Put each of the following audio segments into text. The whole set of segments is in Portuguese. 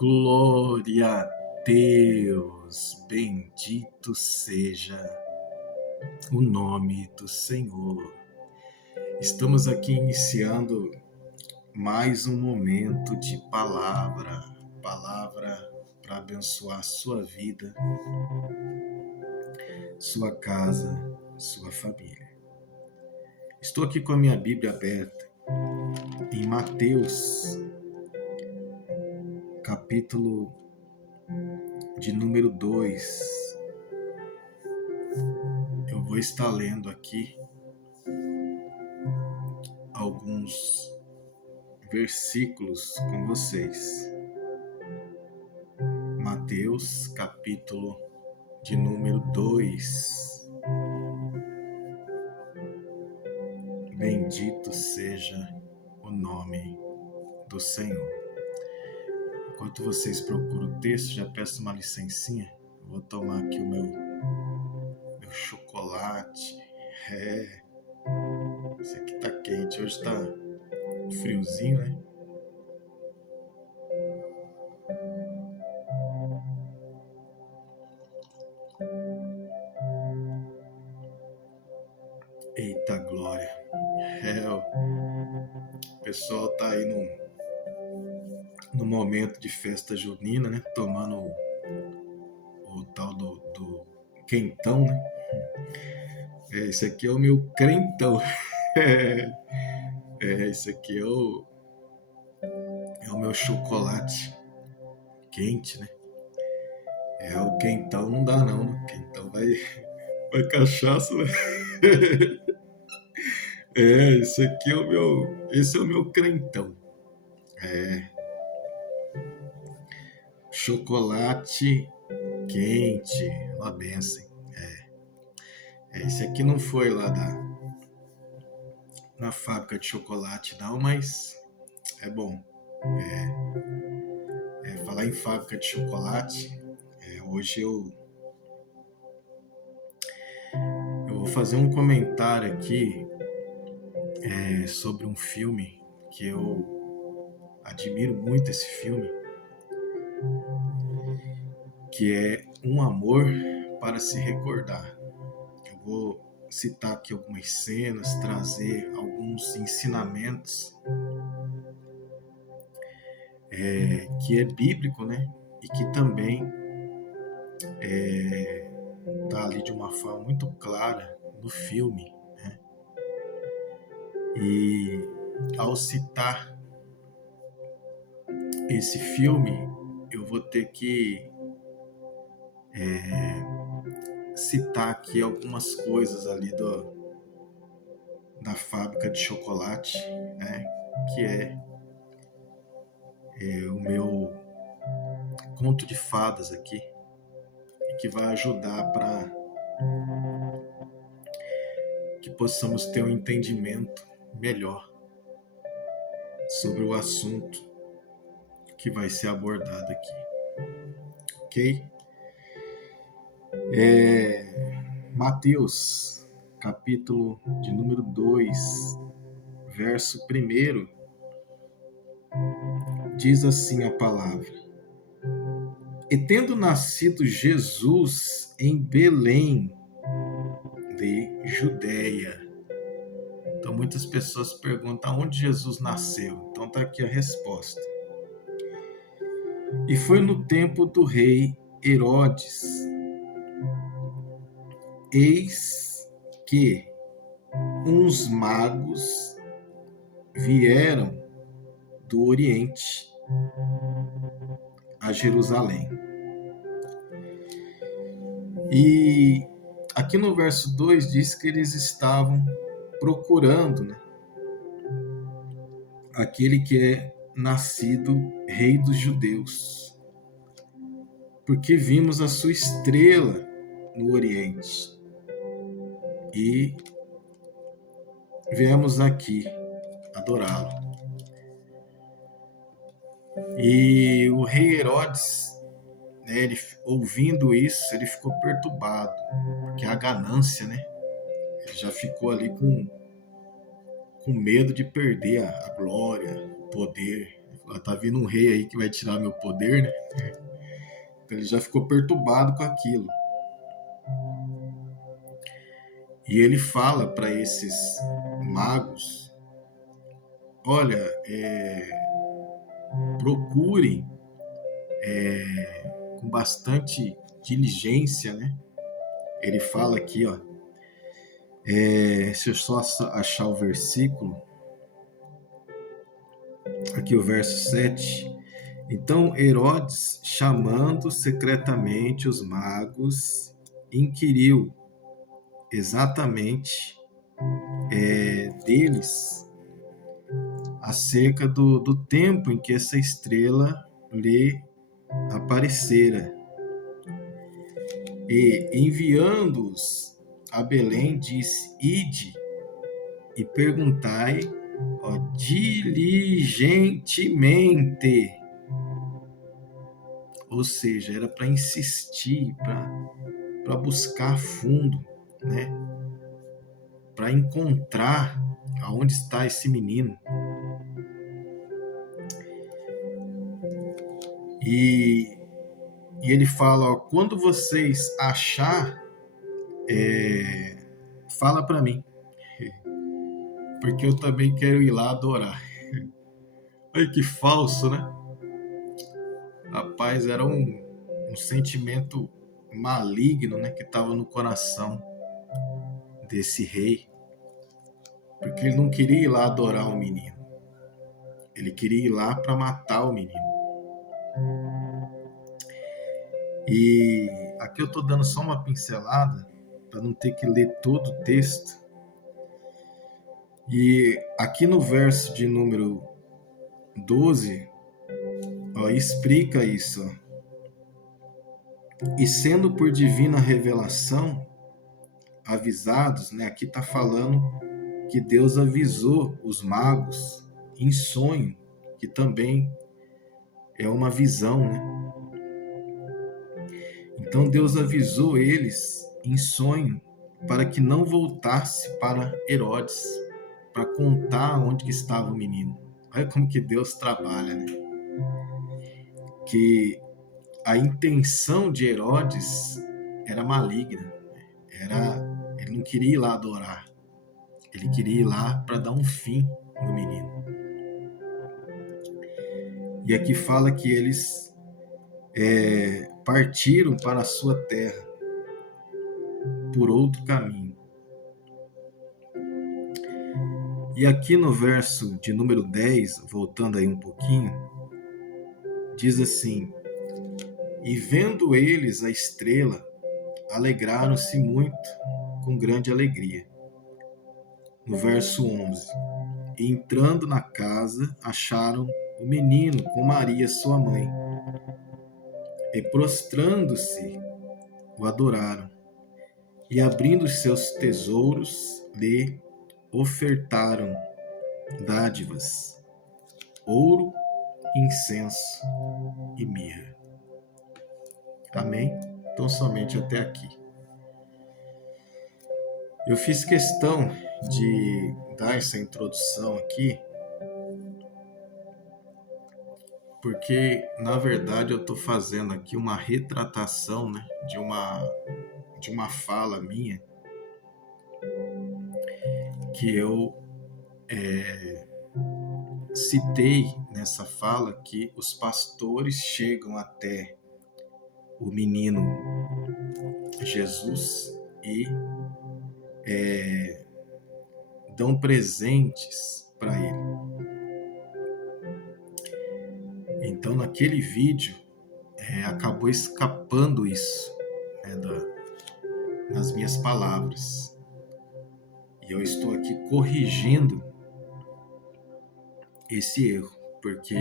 Glória a Deus, bendito seja o nome do Senhor. Estamos aqui iniciando mais um momento de palavra para abençoar sua vida, sua casa, sua família. Estou aqui com a minha Bíblia aberta em Mateus, capítulo de número 2. Eu vou estar lendo aqui alguns versículos com vocês. Mateus, capítulo de número 2. Bendito seja o nome do Senhor. Enquanto vocês procuram o texto, já peço uma licencinha. Vou tomar aqui o meu chocolate. Esse aqui tá quente. Hoje tá friozinho, né? Eita glória. O pessoal tá aí no momento de festa junina, né? Tomando o tal do quentão, né? Esse aqui é o meu crentão. Esse aqui é o meu chocolate quente, né? O quentão não dá não, né? Quentão vai cachaça, né? Esse aqui esse é o meu crentão. Chocolate quente, uma benção. Esse aqui não foi lá na fábrica de chocolate não, mas é bom. Falar em fábrica de chocolate, hoje eu vou fazer um comentário aqui sobre um filme que eu admiro muito esse filme, que é Um Amor para se Recordar. Eu vou citar aqui algumas cenas, trazer alguns ensinamentos que é bíblico, né? E que também está ali de uma forma muito clara no filme, né? E ao citar esse filme, eu vou ter que citar aqui algumas coisas ali da fábrica de chocolate, né? Que é o meu conto de fadas aqui, e que vai ajudar para que possamos ter um entendimento melhor sobre o assunto que vai ser abordado aqui. Ok? Mateus, capítulo de número 2, verso 1, diz assim a palavra: E tendo nascido Jesus em Belém de Judeia. Então muitas pessoas perguntam onde Jesus nasceu. Então está aqui a resposta. E foi no tempo do rei Herodes. Eis que uns magos vieram do Oriente a Jerusalém. E aqui no verso 2 diz que eles estavam procurando, né, aquele que é nascido rei dos judeus, porque vimos a sua estrela no Oriente e viemos aqui adorá-lo. E o rei Herodes, né, ele, ouvindo isso, ele ficou perturbado, porque a ganância, né? Ele já ficou ali com medo de perder a glória, o poder. Ele falou Tá vindo um rei aí que vai tirar meu poder, né? Então ele já ficou perturbado com aquilo. E ele fala para esses magos: olha, procurem com bastante diligência, né? Ele fala aqui, ó, se eu só achar o versículo, aqui o verso 7. Então Herodes, chamando secretamente os magos, inquiriu exatamente deles acerca do tempo em que essa estrela lhe aparecera. E enviando-os a Belém, disse: ide e perguntai diligentemente. Ou seja, era para insistir, para buscar fundo, né? Para encontrar aonde está esse menino. E ele fala, ó, quando vocês achar, fala para mim, porque eu também quero ir lá adorar. Olha que falso, né? Rapaz, era um sentimento maligno, né, que estava no coração desse rei, porque ele não queria ir lá adorar o menino, ele queria ir lá para matar o menino. E aqui eu estou dando só uma pincelada para não ter que ler todo o texto. E aqui no verso de número 12, ó, explica isso. Ó. E sendo por divina revelação avisados, né? Aqui está falando que Deus avisou os magos em sonho, que também é uma visão, né? Então Deus avisou eles em sonho para que não voltasse para Herodes, para contar onde que estava o menino. Olha como que Deus trabalha, né? Que a intenção de Herodes era maligna. Ele não queria ir lá adorar. Ele queria ir lá para dar um fim no menino. E aqui fala que eles partiram para a sua terra por outro caminho. E aqui no verso de número 10, voltando aí um pouquinho, diz assim: e vendo eles a estrela, alegraram-se muito, com grande alegria. No verso 11, e entrando na casa, acharam o menino com Maria, sua mãe, e prostrando-se, o adoraram, e abrindo seus tesouros, lhe ofertaram dádivas, ouro, incenso e mirra. Amém? Então, somente até aqui. Eu fiz questão de dar essa introdução aqui, porque, na verdade, eu estou fazendo aqui uma retratação, né, de uma fala minha, que eu citei nessa fala que os pastores chegam até o menino Jesus e dão presentes para ele. Então, naquele vídeo, acabou escapando isso, né, nas minhas palavras. E eu estou aqui corrigindo esse erro, porque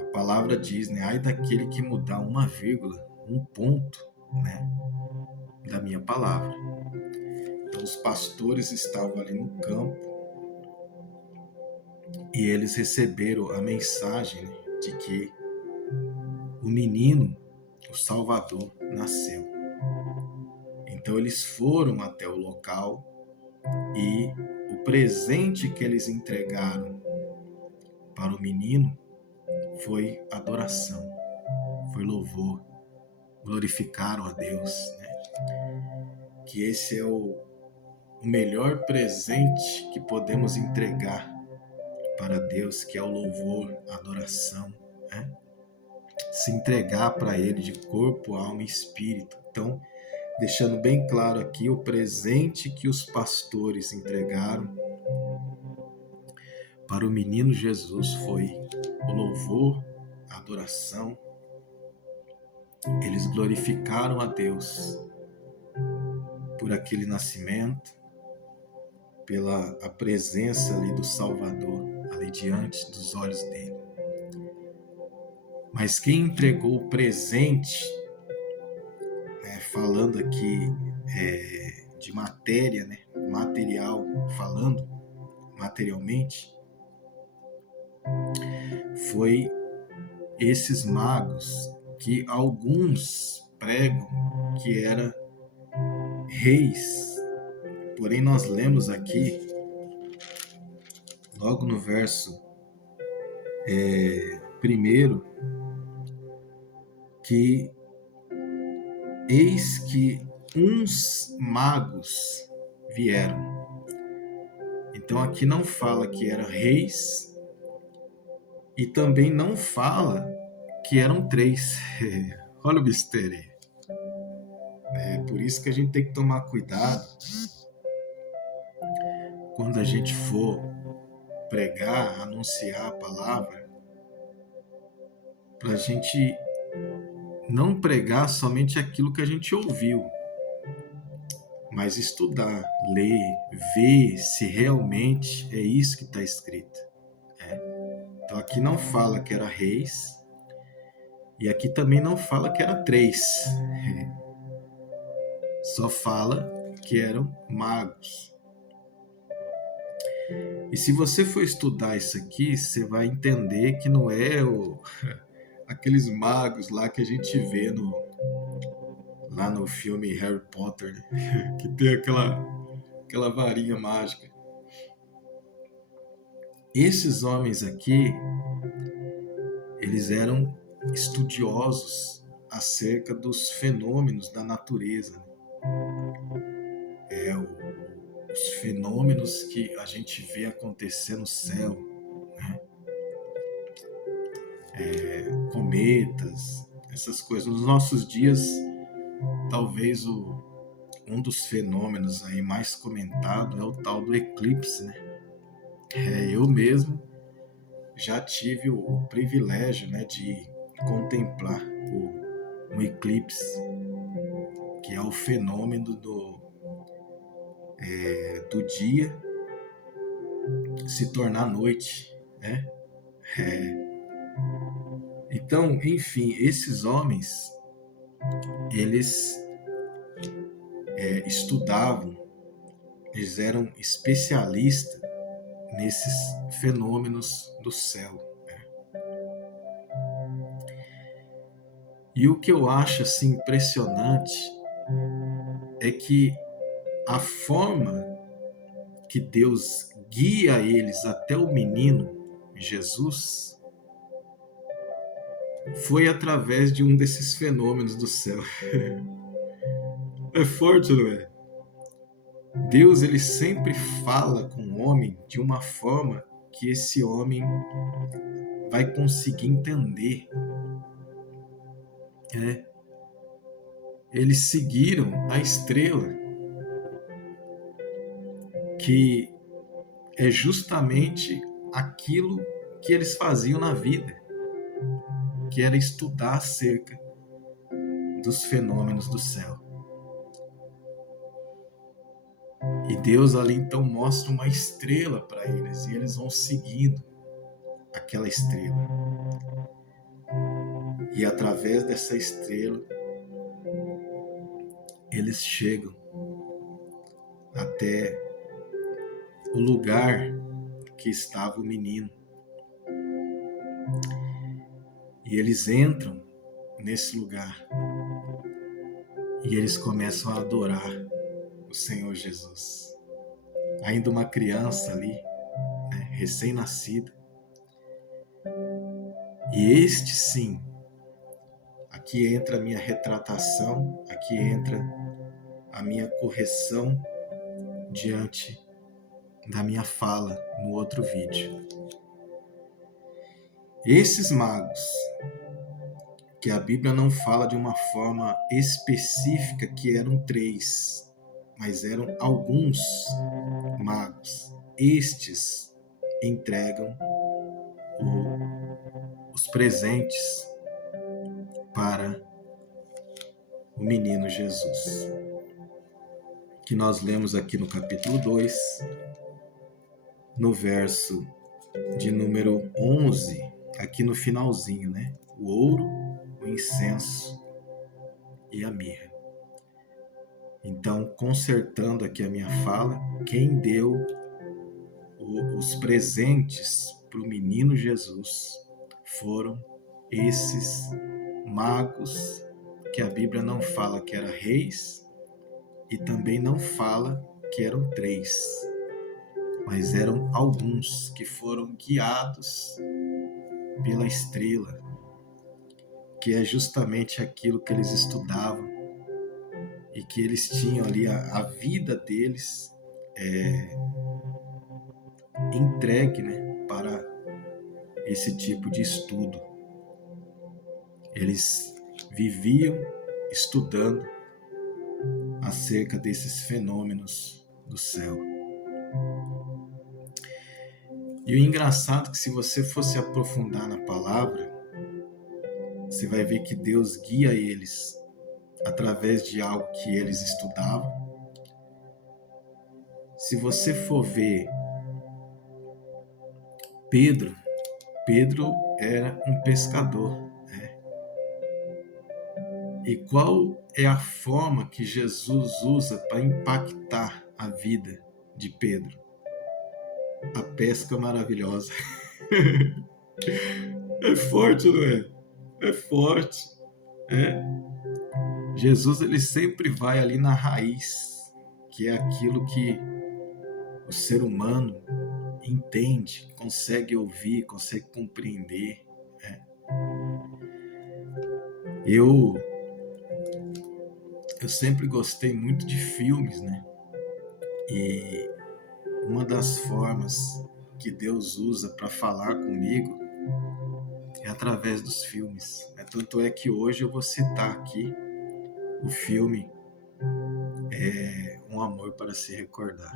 a palavra diz, né, ai daquele que mudar uma vírgula, um ponto, né, da minha palavra. Então, os pastores estavam ali no campo e eles receberam a mensagem, né, de que o menino, o Salvador, nasceu. Então eles foram até o local e o presente que eles entregaram para o menino foi adoração, foi louvor, glorificaram a Deus, né? Que esse é o melhor presente que podemos entregar para Deus, que é o louvor, a adoração, né? Se entregar para Ele de corpo, alma e espírito. Então, deixando bem claro aqui, o presente que os pastores entregaram para o menino Jesus foi o louvor, a adoração. Eles glorificaram a Deus por aquele nascimento, pela a presença ali do Salvador, ali diante dos olhos dele. Mas quem entregou o presente, né, falando aqui de matéria, né, material, falando materialmente, foi esses magos que alguns pregam que eram reis. Porém, nós lemos aqui, logo no verso 1, que eis que uns magos vieram. Então aqui não fala que eram reis e também não fala que eram 3. Olha o mistério aí. É por isso que a gente tem que tomar cuidado quando a gente for pregar, anunciar a palavra, para a gente não pregar somente aquilo que a gente ouviu, mas estudar, ler, ver se realmente é isso que está escrito. Então aqui não fala que era reis, e aqui também não fala que era 3. Só fala que eram magos. E se você for estudar isso aqui, você vai entender que não é aqueles magos lá que a gente vê lá no filme Harry Potter, né? Que tem aquela varinha mágica. Esses homens aqui, eles eram estudiosos acerca dos fenômenos da natureza. Os fenômenos que a gente vê acontecer no céu, né? Cometas, essas coisas. Nos nossos dias, talvez um dos fenômenos aí mais comentado é o tal do eclipse, né? Eu mesmo já tive o privilégio, né, de contemplar um eclipse, que é o fenômeno do dia se tornar noite, né? Então, enfim, esses homens, eles estudavam, eles eram especialistas nesses fenômenos do céu. E o que eu acho assim impressionante é que a forma que Deus guia eles até o menino Jesus foi através de um desses fenômenos do céu. É forte, não é? Deus, ele sempre fala com o homem de uma forma que esse homem vai conseguir entender. Eles seguiram a estrela, que é justamente aquilo que eles faziam na vida, que era estudar acerca dos fenômenos do céu. E Deus ali então mostra uma estrela para eles, e eles vão seguindo aquela estrela. E através dessa estrela, eles chegam até o lugar que estava o menino. E eles entram nesse lugar e eles começam a adorar o Senhor Jesus. Ainda uma criança ali, né, recém-nascida, E este sim, aqui entra a minha retratação, aqui entra a minha correção diante da minha fala no outro vídeo. Esses magos, que a Bíblia não fala de uma forma específica que eram 3, mas eram alguns magos. Estes entregam os presentes para o menino Jesus, que nós lemos aqui no capítulo 2, no verso de número 11, aqui no finalzinho, né? O ouro, o incenso e a mirra. Então, consertando aqui a minha fala, quem deu os presentes para o menino Jesus foram esses magos, que a Bíblia não fala que eram reis e também não fala que eram 3, mas eram alguns que foram guiados pela estrela, que é justamente aquilo que eles estudavam e que eles tinham ali a vida deles entregue, né, para esse tipo de estudo. Eles viviam estudando acerca desses fenômenos do céu. E o engraçado é que se você fosse aprofundar na palavra, você vai ver que Deus guia eles através de algo que eles estudavam. Se você for ver Pedro era um pescador, né? E qual é a forma que Jesus usa para impactar a vida de Pedro? A pesca maravilhosa. É forte, não é? É forte. Jesus, ele sempre vai ali na raiz, que é aquilo que o ser humano entende, consegue ouvir, consegue compreender. Eu sempre gostei muito de filmes, né? E uma das formas que Deus usa para falar comigo é através dos filmes. Tanto é que hoje eu vou citar aqui o filme Um Amor para se Recordar.